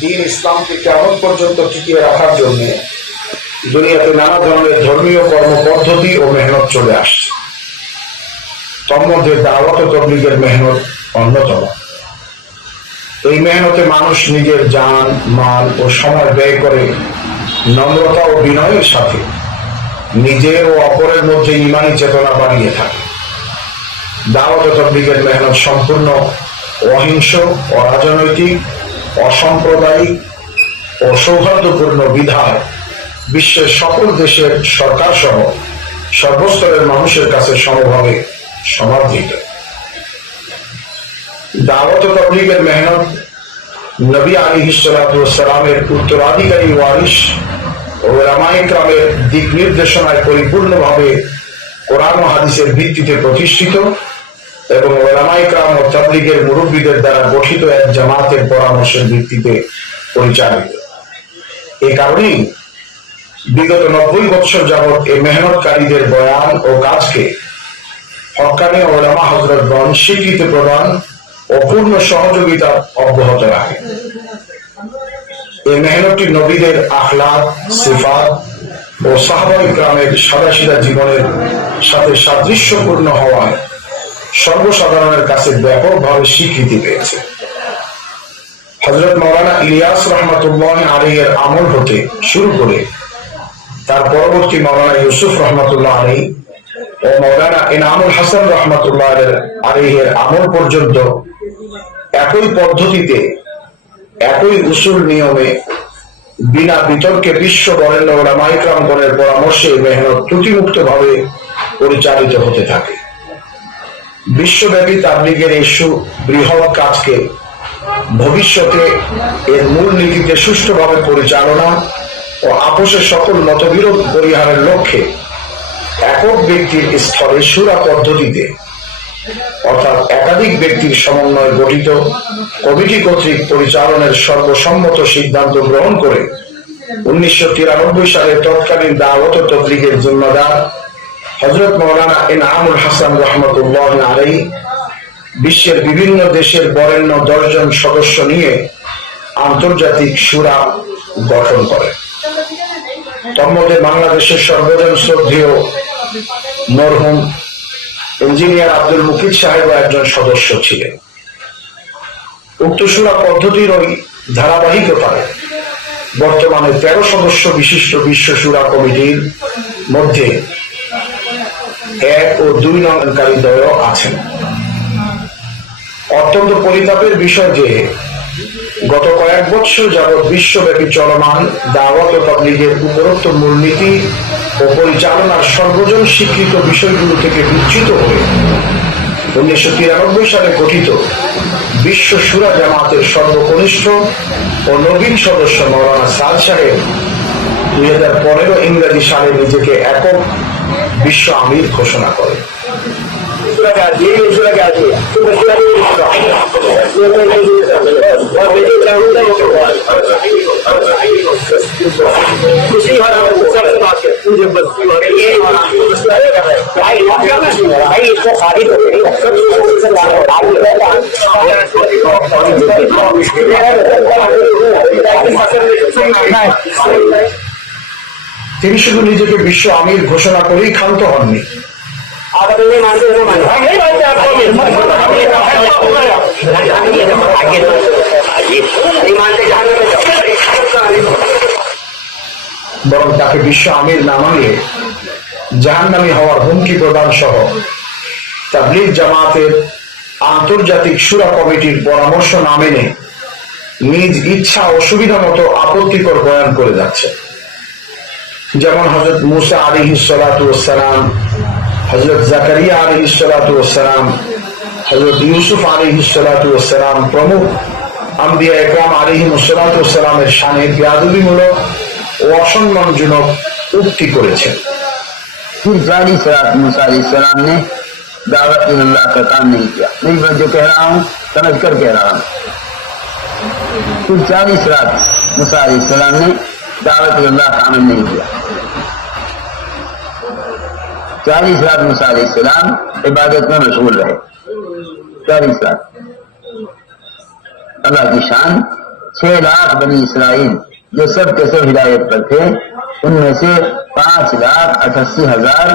দিন ইসলামকে কেমন পর্যন্ত টিকিয়ে রাখার জন্য দুনিয়াতে নানা ধরনের ধর্মীয় কর্ম পদ্ধতি ও মেহনত চলে আসছে। তোর মধ্যে দাওয়াত তবলিগের মেহনত অন্যতম। এই মেহনতে মানুষ নিজের যান মাল ও সময় ব্যয় করে নম্রতা ও বিনয়ের সাথে নিজের ও অপরের মধ্যে ইমানি চেতনা বাড়িয়ে থাকে। দাওয়াত তবলিগের মেহনত সম্পূর্ণ অহিংস, অরাজনৈতিক, অসাম্প্রদায়িক ও সৌহার্দ্যপূর্ণ বিধায় বিশ্বের সকল দেশের সরকার সহ সর্বস্তরের মানুষের কাছে সমভাবে সমাদৃত। দাওয়াত তবলিগের মেহনত নবী আলী সালামের উত্তরাধিকারী ওয়ারিস ও রামায়িক্রামের দিক নির্দেশনায় পরিপূর্ণভাবে কোরআন হাদিসের ভিত্তিতে প্রতিষ্ঠিত। এবং ওলামাইকরাম ও তাবলিগের মুরব্বীদের দ্বারা গঠিত এক জামাতের পরামর্শের ভিত্তিতে পরিচালিত। এ কারণেই বিগত নব্বই বছর যাবৎ এই মেহনতকারীদের বয়ান ও কাজকে হকানি ওলামা হজরতগণ স্বীকৃতি প্রদান ও পূর্ণ সহযোগিতা অব্যাহত রাখে। এই মেহনতটি নবীদের আখলাক, সিফাত ও সাহাবাই গ্রামের সাদাসিদা জীবনের সাথে সাদৃশ্যপূর্ণ হওয়ায় সর্বসাধারণের কাছে ব্যাপকভাবে স্বীকৃতি পেয়েছে। হজরত মৌলানা ইলিয়াস রহমতুল্লাহ আলীর আমল হতে শুরু করে তার পরবর্তী মৌলানা ইউসুফ রহমতুল্লাহ আলী ও মৌলানা ইনামুল হাসান রহমতুল্লাহ আলীর আমল পর্যন্ত একই পদ্ধতিতে, একই উসুল নিয়মে বিনা বিতর্কে বিশ্ব বরেণ্য ওলামাইকরামগণের পরামর্শে মেহনত ত্রুটিমুক্ত ভাবে পরিচালিত হতে থাকে। বিশ্বব্যাপী তাবলিগের এই বৃহৎ কাজকে ভবিষ্যতে এর মূল নীতিতে সুষ্ঠুভাবে পরিচালনা ও আপোষের সকল মতবিরোধ পরিহারের লক্ষ্যে একক ব্যক্তির স্তরে সুরা পদ্ধতিতে, অর্থাৎ একাধিক ব্যক্তির সমন্বয় গঠিত কমিটি কর্তৃক পরিচালনের সর্বসম্মত সিদ্ধান্ত গ্রহণ করে উনিশশো তিরানব্বই সালে তৎকালীন দাওয়াত তবলিগের জিম্মাদার হজরত মৌলানা এনামুল হাসান রহমতুল্লাহ আলাই বিশ্বের বিভিন্ন দেশের বরেণ্য দশজন সদস্য নিয়ে আন্তর্জাতিক সুরা গঠন করে। তন্মধ্যে বাংলাদেশের সর্বজন শ্রদ্ধেয় মরহুম ইঞ্জিনিয়ার আব্দুল মুকিদ সাহেব একজন সদস্য ছিলেন। উক্ত সুরা পদ্ধতির ওই ধারাবাহিকতায় বর্তমানে তেরো সদস্য বিশিষ্ট বিশ্ব সুরা কমিটির মধ্যে এক ও দুই নয়নকারী দলও আছেন। অত্যন্ত পরিতাপের বিষয় যে, গত কয়েক বছর যাবৎ বিশ্বব্যাপী চলমান দাওয়াত ও তাবলিগের উপরোক্ত মূলনীতি ও পরিচালনার সর্বজন স্বীকৃত বিষয়গুলো থেকে বিচ্যুত হয়ে উনিশশো তিরানব্বই সালে গঠিত বিশ্ব সুরা জামাতের সর্বকনিষ্ঠ ও নবীন সদস্য মৌলানা সাদ সাহেব দুই হাজার পনেরো ইংরেজি সালে নিজেকে একক বিশ্ব আমির ঘোষণা করে Thank you. তিনি শুধু নিজেকে বিশ্ব আমির ঘোষণা করেই ক্ষান্ত হননি। বরং তাকে বিশ্ব আমির না মানিয়ে জাহান্নামি হওয়ার হুমকি প্রদান সহ তাবলিগ জামাতের আন্তর্জাতিক সুরা কমিটির পরামর্শ না মেনে নিজ ইচ্ছা অসুবিধা মতো আপত্তিকর বয়ান করে যাচ্ছে। যেমন হজরত মুসা আলী সালাম হজরত জাকারিয়া আলী সালাম হজরত ইউসুফ আলী সালাম প্রমুখ আম্বিয়া একরাম আলী সালামের সানে বেয়াদুবিমূলক ও অসম্মানজনক উক্তি করেছেন फिर चालीस रात मूसा सलाम ने दावत अल्लाह का काम नहीं किया नहीं मैं जो कह रहा हूँ समझ कर कह रहा हूँ फिर चालीस रात मूसा सलाम ने दावत अल्लाह का अमल नहीं किया चालीस रात मूसा सलाम इबादत में मशगूल रहे चालीस रात अल्लाह की शान छह लाख बनी इसराइल जो सब के सब हिदायत पर थे उनमें से पांच लाख अठासी हजार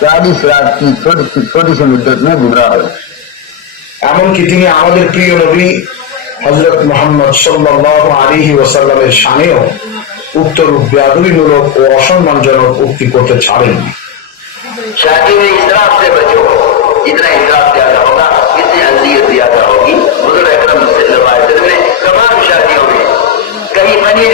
चालीस लाख की छोटी छोटी सी मुद्दत में गुमराह हुए এমনকি তিনি আমাদের প্রিয় নবী হজরত মোহাম্মদ সাল্লাহ আলিহি ওসাল্লামের সানেও উক্তরূপ বেয়াদবিমূলক ও অসম্মানজনক উক্তি করতে ছাড়েননি शादी में इसराफ से बचो जितना इसराफ ज्यादा होगा इतनी अजियत ज्यादा होगी हजूर अकरम सल्लल्लाहु अलैहि वसल्लम ने तमाम शादियों में कहीं पनीर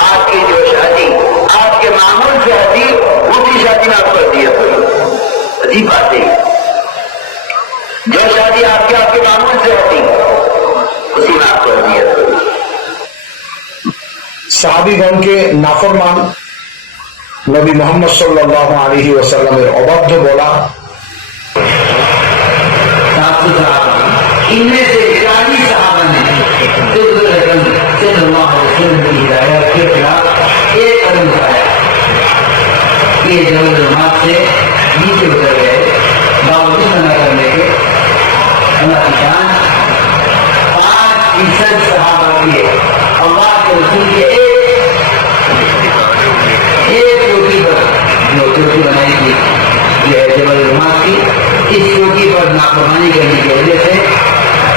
آپ کی جو شادی آپ کے معمول سے ہٹی ان شادی میں آپ کو اذیت عجیب بات جو شادی آپ کے آپ کے معمول سے ہٹی اسی میں آپ کو اذیت صحابی گن کے نافرمان نبی محمد صلی اللہ علیہ وسلم ابدھ بولا ان میں سے چالیس صحابہ نے صلی اللہ علیہ وسلم کی ہدایات کے خلاف ایک قدم اٹھایا یہ جب جماعت سے نیچے اتر گئے باوجود منع کرنے کے اللہ کی جان پانچ فیصد صحابہ کی اللہ کے رسول کے ایک ایک روٹی پر جو چوٹی بنائی تھی یہ ہے جبل جماعت کی اس روٹی پر نافرمانی کرنے کی وجہ سے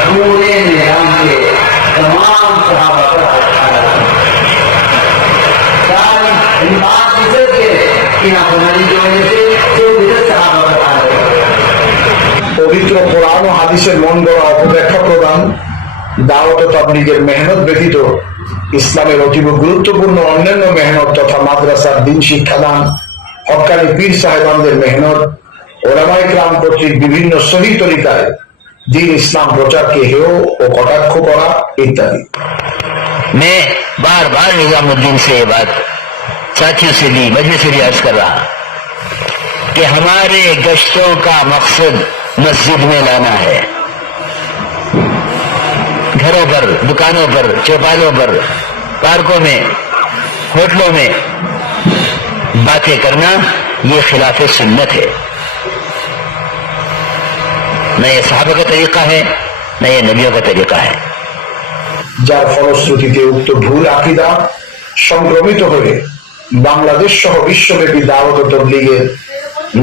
پورے میدان کے आया सारी इन पांच फीसद के की नाफरमानी की वजह से सौ फीसद सहाबा पर आ गए পবিত্র কোরআন ও হাদিসের মন গড়া অপব্যাখ্যা প্রদান দাওয়াত ও তাবলিগের মেহনত ব্যতীত ইসলামের অতীব গুরুত্বপূর্ণ অন্যান্য মেহনত তথা মাদ্রাসার দিন শিক্ষাদান হকানি পীর সাহেবানদের মেহনত ওলামাই ক্রাম কর্তৃক বিভিন্ন সহি তরিকায় দিন ইসলাম প্রচারকে হেয় ও কটাক্ষ করা ইত্যাদি میں بار بار نظام الدین سے یہ بات ساتھیوں سے بھی مجھے سے بھی عرض کر رہا کہ ہمارے گشتوں کا مقصد مسجد میں لانا ہے۔ گھروں پر، دکانوں پر چوپالوں پر، پارکوں میں، ہوٹلوں میں باتیں کرنا یہ خلاف سنت ہے۔ না এ সাহাবা কা তরিকা হ্যাঁ না এ নবিয়া কা তরিকা হ্যাঁ যার ফলশ্রুতিতে উক্ত ভুল আকিদা সংক্রমিত হয়ে বাংলাদেশ সহ বিশ্বব্যাপী দাওয়াত তবলিগের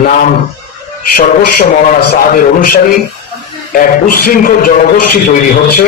নাম সর্বস্ব মৌলানা সাহাদের অনুসারী এক উশৃঙ্খল জনগোষ্ঠী তৈরি হচ্ছে।